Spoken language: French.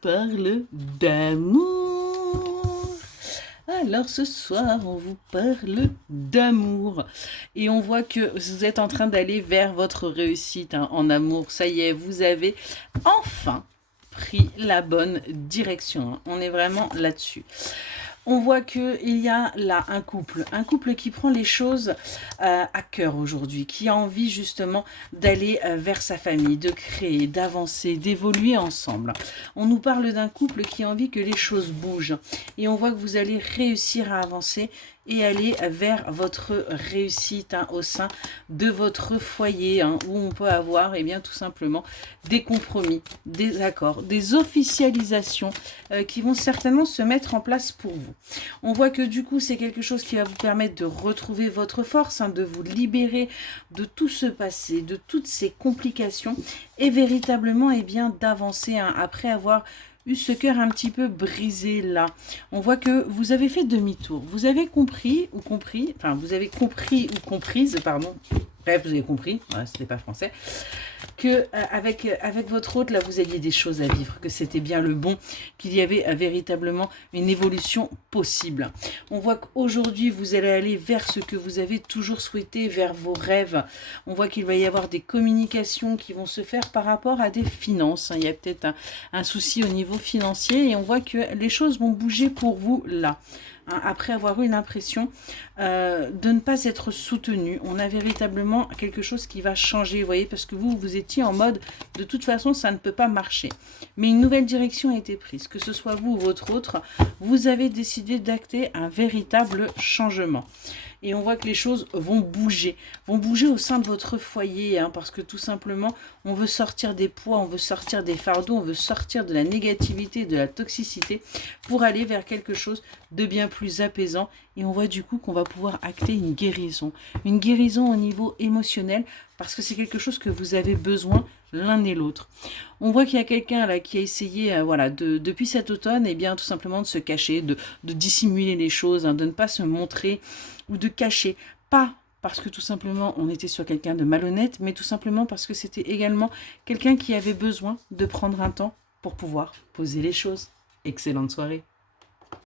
parle d'amour. Alors ce soir, on vous parle d'amour. Et on voit que vous êtes en train d'aller vers votre réussite en amour. Ça y est, vous avez enfin pris la bonne direction. On est vraiment là-dessus. On voit qu'il y a là un couple qui prend les choses à cœur aujourd'hui, qui a envie justement d'aller vers sa famille, de créer, d'avancer, d'évoluer ensemble. On nous parle d'un couple qui a envie que les choses bougent et on voit que vous allez réussir à avancer et aller vers votre réussite au sein de votre foyer où on peut avoir tout simplement des compromis, des accords, des officialisations qui vont certainement se mettre en place pour vous. On voit que du coup c'est quelque chose qui va vous permettre de retrouver votre force, de vous libérer de tout ce passé, de toutes ces complications et véritablement d'avancer après avoir eu ce cœur un petit peu brisé là. On voit que vous avez fait demi-tour. Vous avez compris ou comprise, pardon. Bref, vous avez compris, voilà, c'était pas français, que avec votre hôte, là, vous aviez des choses à vivre, que c'était bien le bon, qu'il y avait véritablement une évolution possible. On voit qu'aujourd'hui, vous allez aller vers ce que vous avez toujours souhaité, vers vos rêves. On voit qu'il va y avoir des communications qui vont se faire par rapport à des finances. Il y a peut-être un souci au niveau financier et on voit que les choses vont bouger pour vous là. Après avoir eu l'impression de ne pas être soutenu. On a véritablement quelque chose qui va changer, vous voyez, parce que vous étiez en mode, de toute façon, ça ne peut pas marcher. Mais une nouvelle direction a été prise, que ce soit vous ou votre autre, vous avez décidé d'acter un véritable changement. Et on voit que les choses vont bouger au sein de votre foyer, parce que tout simplement, on veut sortir des poids, on veut sortir des fardeaux, on veut sortir de la négativité, de la toxicité, pour aller vers quelque chose de bien plus apaisant. Et on voit du coup qu'on va pouvoir acter une guérison au niveau émotionnel, parce que c'est quelque chose que vous avez besoin l'un et l'autre. On voit qu'il y a quelqu'un là qui a essayé, depuis cet automne, tout simplement de se cacher, de dissimuler les choses, de ne pas se montrer ou de cacher. Pas parce que tout simplement on était sur quelqu'un de malhonnête, mais tout simplement parce que c'était également quelqu'un qui avait besoin de prendre un temps pour pouvoir poser les choses. Excellente soirée.